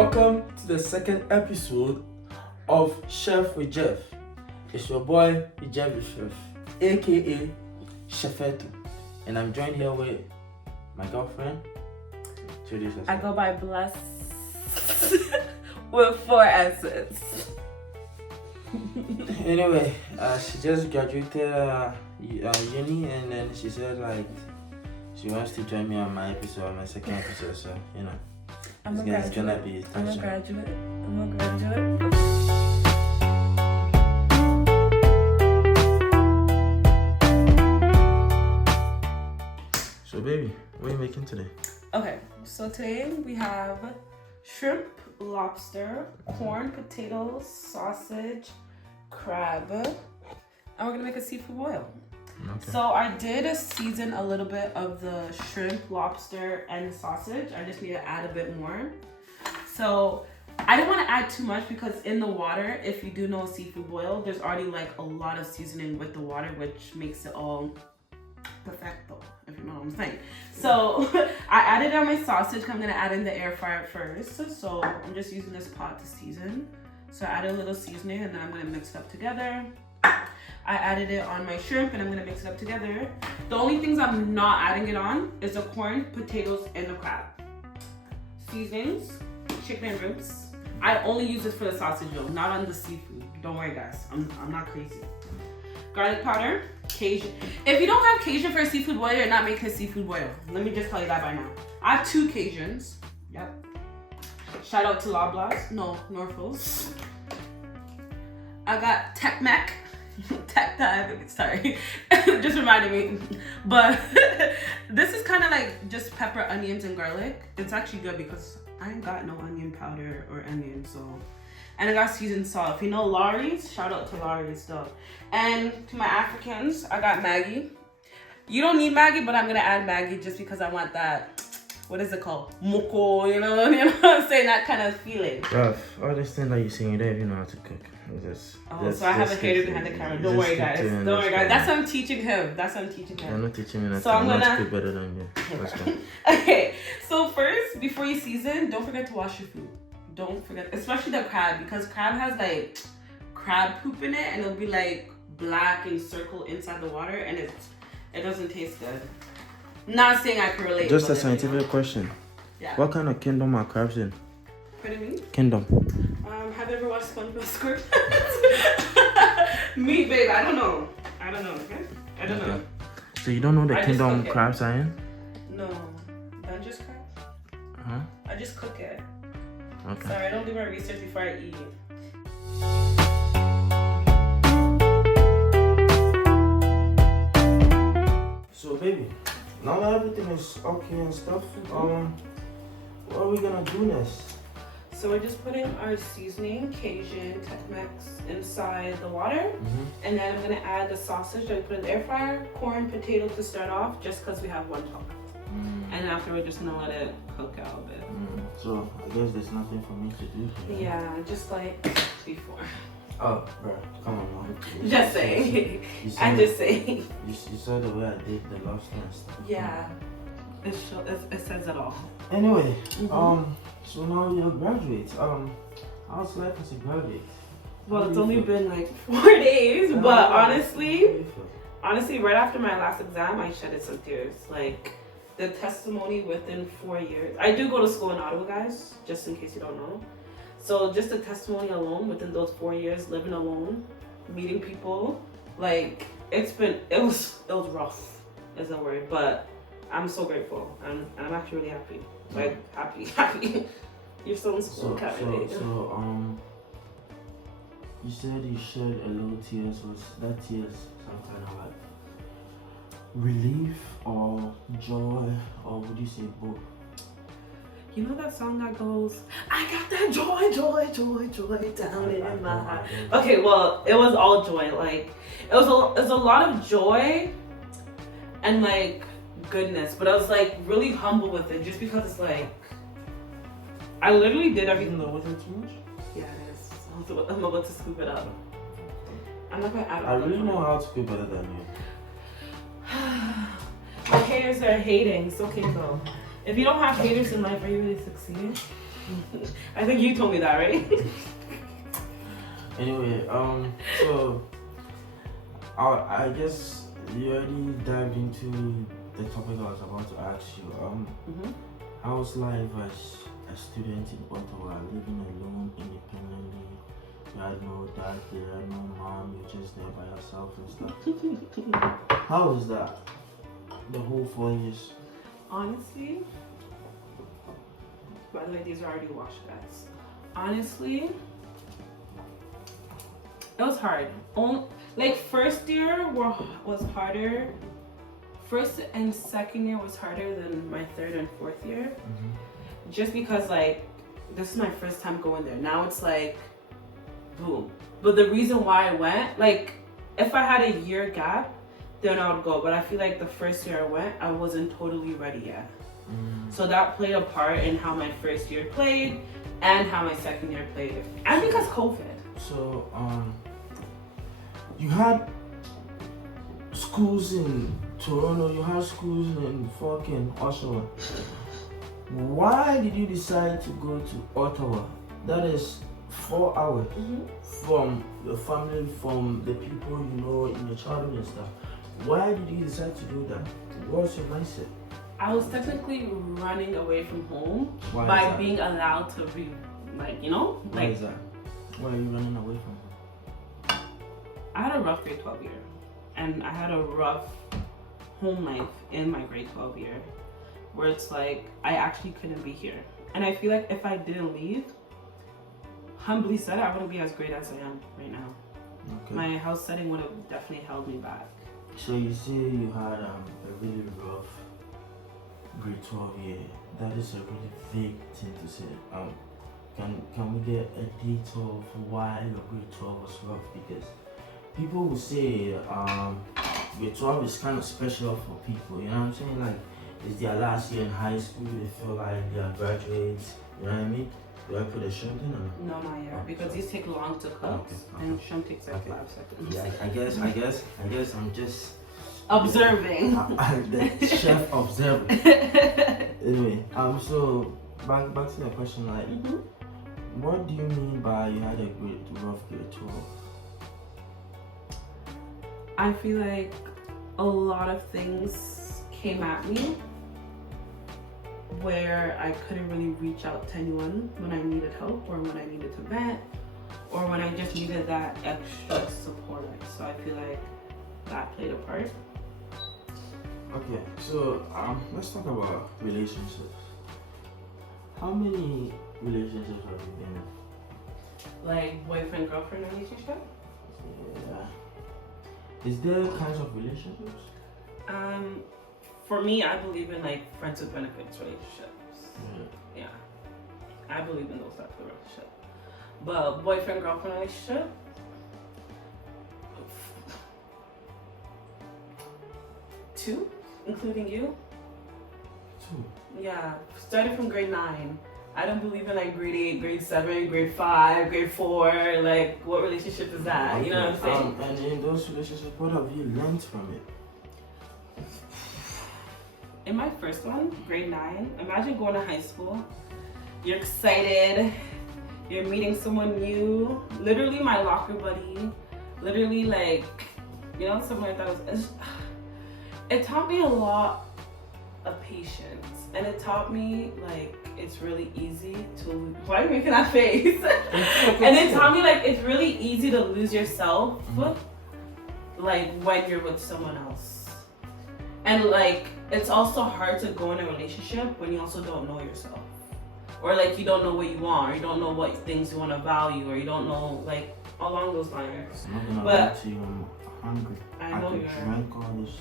Welcome to the second episode of Chef with Jeff. It's your boy, Jeff the Chef, aka Chefetu, and I'm joined here with my girlfriend. Introduce yourself. I go by Bless with 4 S's. Anyway, she just graduated uni, and then she said like she wants to join me on my episode, my second episode. So I'm a it's gonna be graduate. I'm a graduate. So baby, what are you making today? Okay, so today we have shrimp, lobster, corn, potatoes, sausage, crab, and we're gonna make a seafood boil. Okay. So I did season a little bit of the shrimp, lobster, and sausage. I just need to add a bit more. So I don't want to add too much because in the water, if you do know a seafood boil, there's already like a lot of seasoning with the water, which makes it all perfecto, if you know what I'm saying. So I added on my sausage. I'm gonna add in the air fryer first. So I'm just using this pot to season. So I added a little seasoning and then I'm gonna mix it up together. I added it on my shrimp and I'm gonna mix it up together. The only things I'm not adding it on is the corn, potatoes, and the crab. Seasonings, chicken and ribs. I only use this for the sausage though, not on the seafood. Don't worry guys, I'm not crazy. Garlic powder, Cajun. If you don't have Cajun for a seafood boil, you're not making a seafood boil. Let me just tell you that by now. I have 2 Cajuns. Yep. Shout out to Loblaws. No, Norfolk's. I got Tech-Mac. Sorry. Just reminded me. But this is kind of like just pepper, onions, and garlic. It's actually good because I ain't got no onion powder or onion, so. And I got seasoned salt. If you know Laurie's, shout out to Laurie's though. And to my Africans, I got Maggi. You don't need Maggi, but I'm gonna add Maggi just because I want that, what is it called? Moko, you know what I'm saying? That kind of feeling. Rough. All this thing that you're saying, you don't even know how to cook. So I have a hater behind the camera. Don't worry guys. Don't worry guys. That's what I'm teaching him. I'm not teaching you nothing. So I'm gonna cook better than you. Let's go. Okay. So first, before you season, don't forget to wash your food. Don't forget, especially the crab, because crab has like crab poop in it and it'll be like black and circle inside the water and it doesn't taste good. Not saying I can relate. Just a scientific question. Yeah. What kind of kingdom are crabs in? Pardon me? Kingdom. Have you ever watched SpongeBob SquarePants? Me, babe, I don't know, okay? I don't know. So you don't know the kingdom crabs are in? No. Dungeness crab? Huh? I just cook it. Okay. Sorry, I don't do my research before I eat. So baby, now that everything is okay and stuff, what are we gonna do next? So we're just putting our seasoning, Cajun, Tex-Mex, inside the water. And then I'm gonna add the sausage that we put in the air fryer, corn, potato to start off, just because we have 1 cup. And after we're just gonna let it cook out a bit. So I guess there's nothing for me to do here. Yeah, just like before. Oh, bro, come on, man. Just saying. I'm just saying. You saw the way I did the lobster and stuff. Yeah, it says it all. Anyway, so now you're a graduate. How's life as a graduate? Well, it's only been like 4 days, but honestly, right after my last exam, I shedded some tears. Like, the testimony within 4 years. I do go to school in Ottawa, guys, just in case you don't know. So just the testimony alone within those 4 years, living alone, meeting people, like it was rough is the word, but I'm so grateful and I'm actually really happy. Like happy. You're still in school, can't relate. You said you shed a little tears. Was that tears some kind of like relief or joy, or would you say both? You know that song that goes, I got that joy down in my heart. Okay, well, it was all joy. Like, it was a lot of joy and like goodness, but I was like really humble with it just because it's like, I literally did everything. That wasn't too much? Yeah, it is. I'm about to scoop it up. I'm not gonna add it. I really know how to cook better than you. My haters are hating. It's okay though. If you don't have haters in life, are you really succeeding? I think you told me that, right? Anyway, so I guess you already dived into the topic I was about to ask you. Mm-hmm. How's life as a student in Ottawa, living alone independently? You had no dad there, no mom, you're just there by yourself and stuff. How is that? The whole 4 years? Honestly, by the way, these are already washed, guys. Honestly, it was hard. Like first year was harder. First and second year was harder than my third and fourth year. Mm-hmm. Just because like this is my first time going there. Now it's like boom. But the reason why I went, like if I had a year gap, then I would go. But I feel like the first year I went, I wasn't totally ready yet. So that played a part in how my first year played and how my second year played. And because COVID. So you had schools in Toronto, you had schools in fucking Oshawa. Why did you decide to go to Ottawa? That is 4 hours from your family, from the people you know in your childhood and stuff. Why did you decide to do that? What was your mindset? I was technically running away from home Why by being allowed to be, like, you know? Why Like, is that? Why are you running away from home? I had a rough grade 12 year. And I had a rough home life in my grade 12 year. Where it's like, I actually couldn't be here. And I feel like if I didn't leave, humbly said, I wouldn't be as great as I am right now. Okay. My house setting would have definitely held me back. So you say you had a really rough grade 12 year. That is a really vague thing to say. Can we get a detail of why your grade 12 was rough? Because people will say grade 12 is kind of special for people, you know what I'm saying? Like, it's their last year in high school, they feel like they are graduates, you know what I mean? Do I put a shunt in or no? No, not yet, because these take long to cook, and shunt takes like 5 seconds. Yeah, I guess I'm just observing. the chef observing. Anyway, so back to the question, like, what do you mean by you had a rough grade 12? I feel like a lot of things came at me where I couldn't really reach out to anyone when I needed help or when I needed to vent or when I just needed that extra support. So I feel like that played a part. Okay, so let's talk about relationships. How many relationships have you been in? Like boyfriend-girlfriend relationship? Yeah. Is there kinds of relationships? For me, I believe in like friends with benefits relationships. Yeah. I believe in those types of relationships. But boyfriend-girlfriend relationship? 2, including you. 2? Yeah, started from grade 9. I don't believe in like grade 8, grade 7, grade 5, grade 4. Like, what relationship is that? Okay. You know what I'm saying? And in those relationships, what have you learned from it? In my first one, grade 9, imagine going to high school. You're excited. You're meeting someone new. Literally my locker buddy. Literally like, you know, someone I thought was... It taught me a lot of patience. And it taught me like it's really easy to... Why are you making that face? And it taught me like it's really easy to lose yourself like when you're with someone else. And like it's also hard to go in a relationship when you also don't know yourself. Or like you don't know what you want, or you don't know what things you want to value, or you don't know like along those lines. I'm not gonna But lie to you, I'm hungry. I know you are. Drank all this.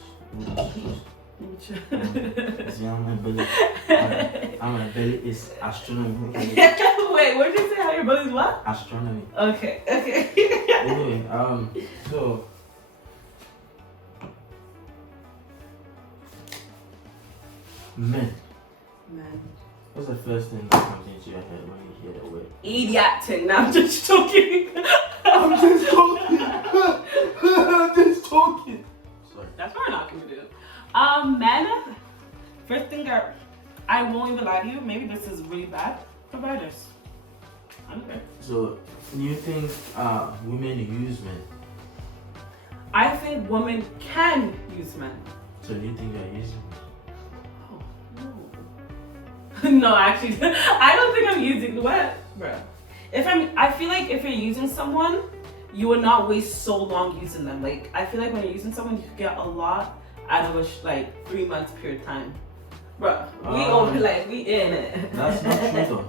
My belly is astronomy. Wait, what did you say? How your belly's what? Astronomy. Okay. Anyway, so men. What's the first thing that comes into your head when you hear the word? Idioting. No, I'm just joking. I'm just joking. I'm just joking. Sorry. That's what we're not gonna do. Men. First thing I won't even lie to you. Maybe this is really bad. providers. Okay. So, do you think women use men? I think women can use men. So, do you think they're using men? Oh, no. No, actually, I don't think I'm using what, bro. I feel like if you're using someone, you would not waste so long using them. Like, I feel like when you're using someone, you get a lot out of a 3 months period of time. Bro, we in it. That's not true though.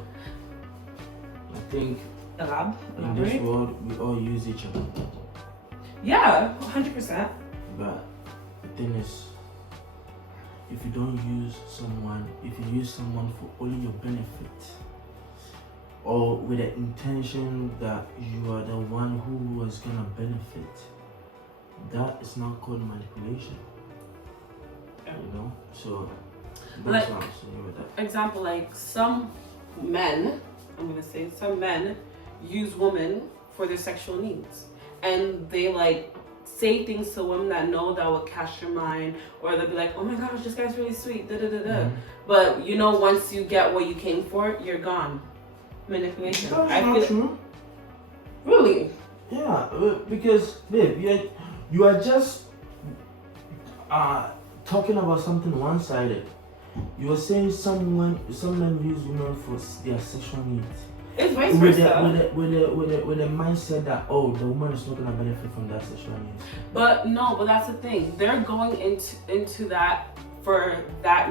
I think in this world, we all use each other. Yeah, 100%. But the thing is, if you don't use someone, if you use someone for only your benefit, or with the intention that you are the one who is gonna benefit, that is not called manipulation. You know? So that's what I'm saying with that. Example, like some men, some men use women for their sexual needs. And they say things to women that know that will catch your mind, or they'll be like, oh my gosh, this guy's really sweet, da da da da. But once you get what you came for, you're gone. Manipulation. That's not true. Really? Yeah, because babe, you are just talking about something one-sided. You are saying some men use women for their sexual needs. It's vice versa. With the mindset that the woman is not gonna benefit from that sexual needs. But that's the thing. They're going into that for that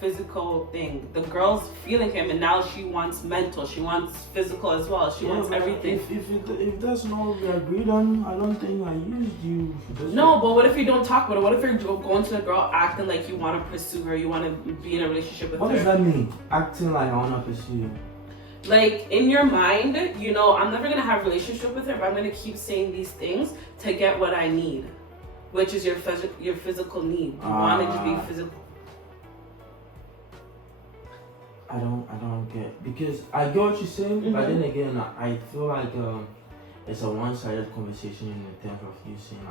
physical thing. The girl's feeling him, and now she wants mental. She wants physical as well. She wants everything. If that's not what we agreed on, I don't think I used you. No, but what if you don't talk about it? What if you're going to the girl acting like you want to pursue her, you want to be in a relationship with her? What does that mean? Acting like I want to pursue you? Like, in your mind, I'm never gonna have a relationship with her, but I'm gonna keep saying these things to get what I need, which is your physical need. You want it to be physical. I don't get, because I get what you're saying, but then again, I feel like it's a one-sided conversation in the terms of you saying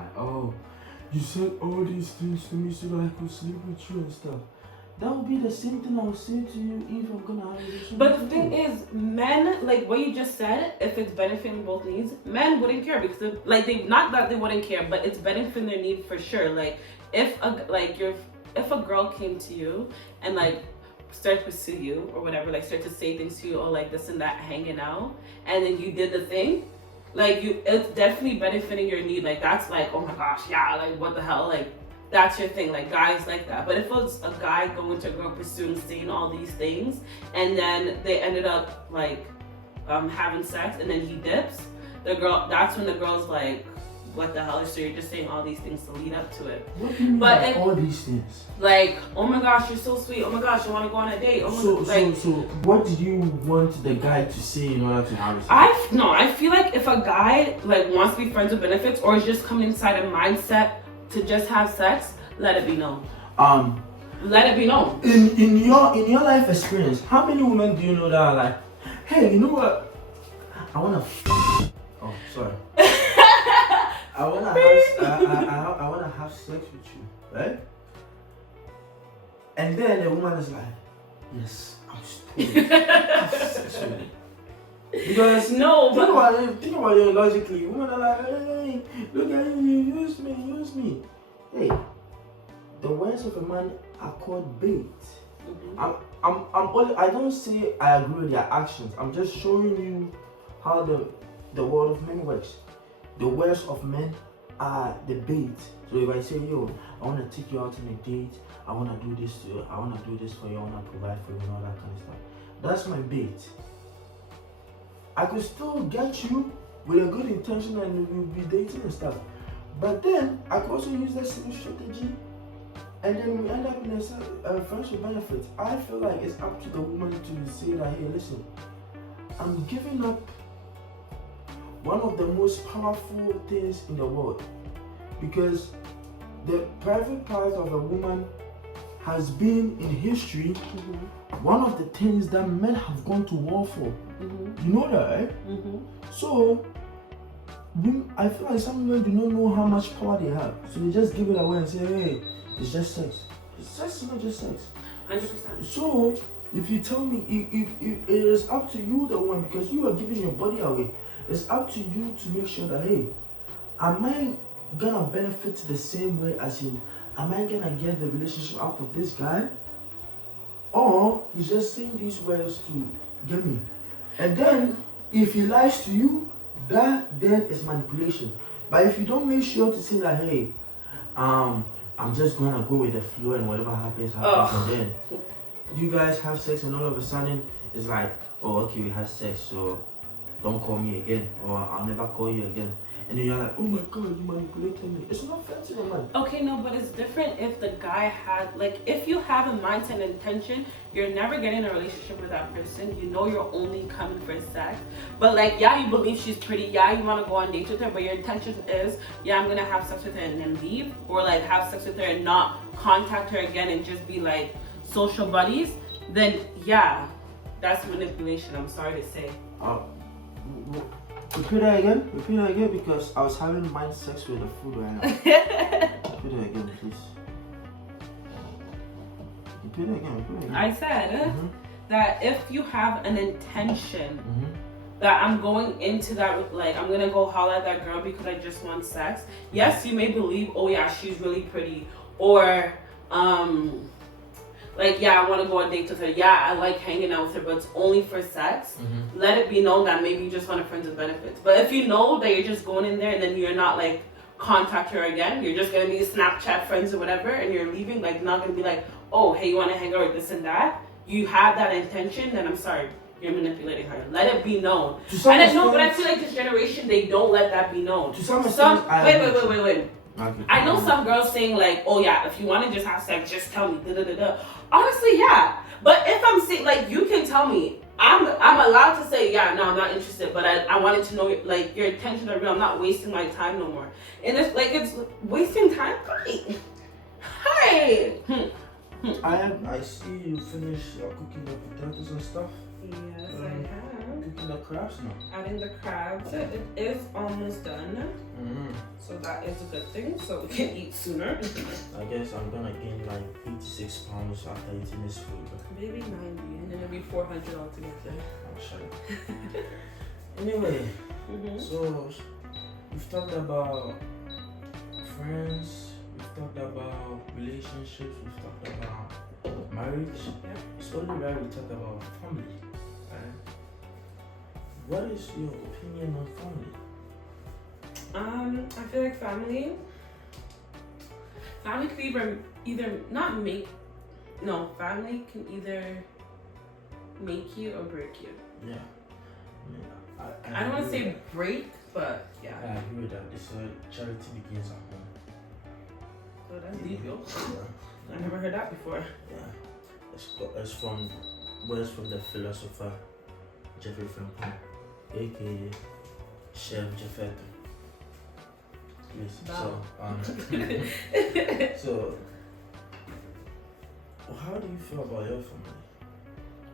you said all these things to me so that I could sleep with you and stuff. That would be the same thing I would say to you if I'm gonna have a relationship. But the thing is, men, like what you just said, if it's benefiting both needs, men wouldn't care because not that they wouldn't care, but it's benefiting their need for sure. Like if a girl came to you and start to pursue you or whatever, start to say things to you or this and that, hanging out, and then you did the thing, it's definitely benefiting your need. That's oh my gosh, yeah, what the hell, that's your thing, guys like that. But if it was a guy going to a girl pursuing, saying all these things, and then they ended up having sex, and then he dips, that's when the girl's what the hell? So you're just saying all these things to lead up to it. What do you mean by all these things? Oh my gosh, you're so sweet. Oh my gosh, I want to go on a date. So what did you want the guy to say in order to have sex? I feel like if a guy wants to be friends with benefits or is just coming inside a mindset to just have sex, let it be known. Let it be known. In your life experience, how many women do you know that are hey, you know what? I wanna. Oh, sorry. I wanna have sex with you, right? And then the woman is yes, I'm stupid. Have sex with me. Because think about it logically. Women are hey, look at you, use me. Hey, the words of a man are called bait. I don't say I agree with their actions. I'm just showing you how the world of men works. The words of men are the bait. So if I say, I want to take you out on a date, I want to do this to you, I want to do this for you, I want to provide for you and all that kind of stuff. That's my bait. I could still get you with a good intention and we'll be dating and stuff. But then I could also use that same strategy and then we end up in a friendship benefit. I feel like it's up to the woman to say that, hey, listen, I'm giving up one of the most powerful things in the world, because the private part of a woman has been in history one of the things that men have gone to war for. You know that, right? So I feel like some women do not know how much power they have, so they just give it away and say, hey, it's just sex. Sex is not just sex. 100%. So If you tell me, if it is up to you, the one, because you are giving your body away. It's up to you to make sure that, hey, am I gonna benefit the same way as him? Am I gonna get the relationship out of this guy? Or he's just saying these words to get me. And then, if he lies to you, that then is manipulation. But if you don't make sure to say that, hey, I'm just gonna go with the flow and whatever happens, and then you guys have sex and all of a sudden it's like, oh, okay, we had sex, so don't call me again, or I'll never call you again. And then you're like, oh my god, you manipulated me. It's not fair to the man. Okay, no, but it's different if the guy had, like, if you have a mindset and intention, you're never getting a relationship with that person. You know you're only coming for sex. But, like, yeah, you believe she's pretty. Yeah, you want to go on dates with her, but your intention is, yeah, I'm going to have sex with her and then leave. Or, like, have sex with her and not contact her again and just be, like, social buddies. Then, yeah, that's manipulation, I'm sorry to say. Repeat that again because I was having mind sex with the food right now. Repeat it again, please. Repeat it again. I said that if you have an intention that I'm going into that, like, I'm gonna go holler at that girl because I just want sex. Yes, you may believe, oh yeah, she's really pretty, or like, yeah, I want to go on dates with her. Yeah, I like hanging out with her, but it's only for sex. Let it be known that maybe you just want a friends with benefits. But if you know that you're just going in there and then you're not, like, contact her again, you're just going to be Snapchat friends or whatever, and you're leaving, like, not going to be like, oh, hey, you want to hang out with this and that? You have that intention, then I'm sorry, you're manipulating her. Let it be known. And I know, but I feel like this generation, they don't let that be known. To some extent, wait. I know some girls saying, like, oh yeah, if you want to just have sex, just tell me. Honestly, yeah. But if I'm saying, like, you can tell me. I'm allowed to say, yeah, no, I'm not interested. But I wanted to know, like, your intentions are real. I'm not wasting my time no more. And it's like, it's wasting time. Hi. I see you finish cooking the potatoes and stuff. Yes, I have. Cooking the crabs now. Adding the crabs. It is almost done. So that is a good thing. So we can eat sooner. I guess I'm gonna gain like 86 pounds after eating this food. Maybe 90, and then it'll be 400 altogether. Oh, shit. Anyway, so we've talked about friends, we've talked about relationships, we've talked about marriage. It's only right we talk about family. What is your opinion on family? I feel like family can either not make, no, family can either make you or break you. Yeah. I don't want to say break, but yeah. I agree with that. It's charity begins at home. So that's legal. I never heard that before. Yeah. It's from words from the philosopher Jeffrey Franklin, aka Chef Jeffetto. Yes. So, how do you feel about your family?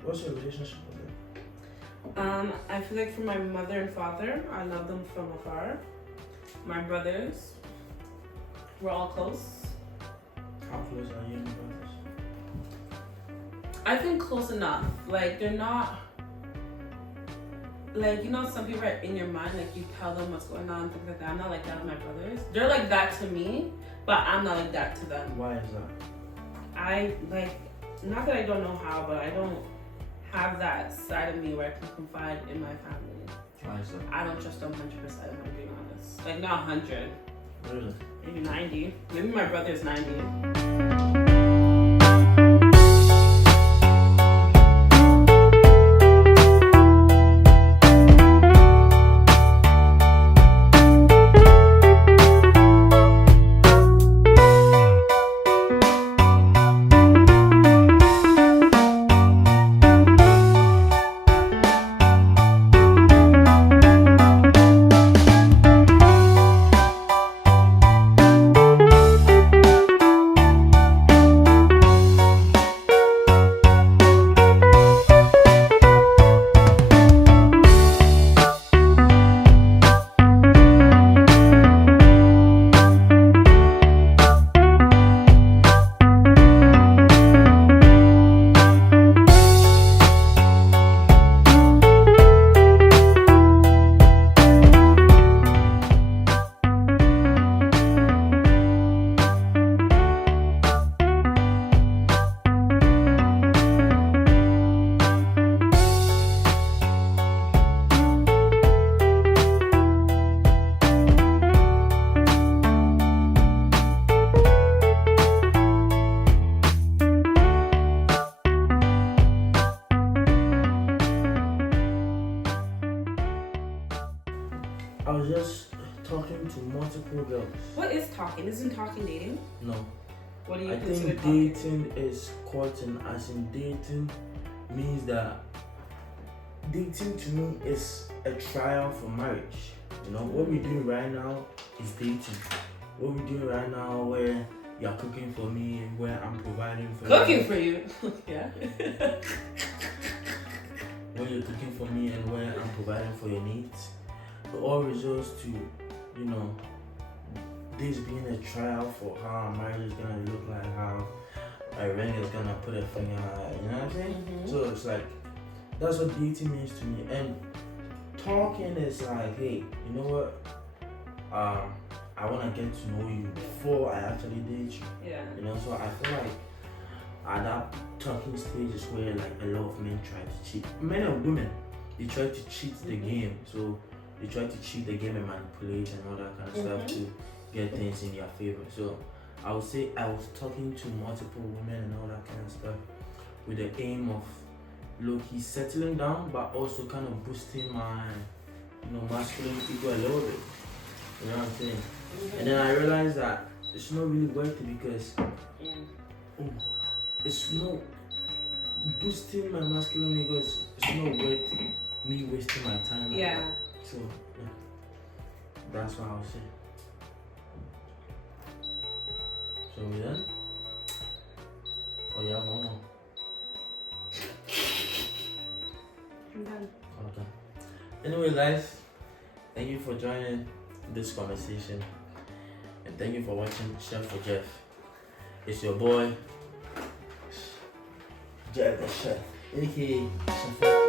What's your relationship with them? I feel like for my mother and father, I love them from afar. My brothers, we're all close. How close are you and your brothers? I think close enough. Like, they're not, like, you know, some people are in your mind, like, you tell them what's going on, things like that. I'm not like that with my brothers. They're like that to me, but I'm not like that to them. Why is that? I, like, not that I don't know how, but I don't have that side of me where I can confide in my family. Why is that? I don't trust them 100%, if I'm being honest. Like, not 100. Really? Maybe 90. Maybe my brother's 90. I was just talking to multiple girls. What is talking? Isn't talking dating? No. What do you I consider think talking? dating is courting, as in dating means that dating to me is a trial for marriage. You know, what we're doing right now is dating. What we're doing right now, where you're cooking for me, where I'm providing for Cooking for you. Yeah. Where you're cooking for me and where I'm providing for your needs. It all results to, you know, this being a trial for how our marriage is gonna look like, how a ring is gonna put a finger, you know what I'm saying? Mm-hmm. So it's like, that's what dating means to me. And talking is like, hey, you know what? I wanna get to know you before I actually date you. Yeah. You know, so I feel like at that talking stage is where like a lot of men try to cheat. Men and women, they try to cheat the game. So they try to cheat the game and manipulate and all that kind of stuff to get things in their favor. So I would say I was talking to multiple women and all that kind of stuff with the aim of low-key settling down, but also kind of boosting my, you know, masculine ego a little bit. You know what I'm saying? And then I realized that it's not really worth it because it's not boosting my masculine ego. It's not worth me wasting my time. Yeah. So yeah, that's what I would say. So we done? Oh yeah, one more. I'm done. Okay. Anyway, guys, thank you for joining this conversation, and thank you for watching Chef for Jeff. It's your boy, Jeff the Chef, aka Chef.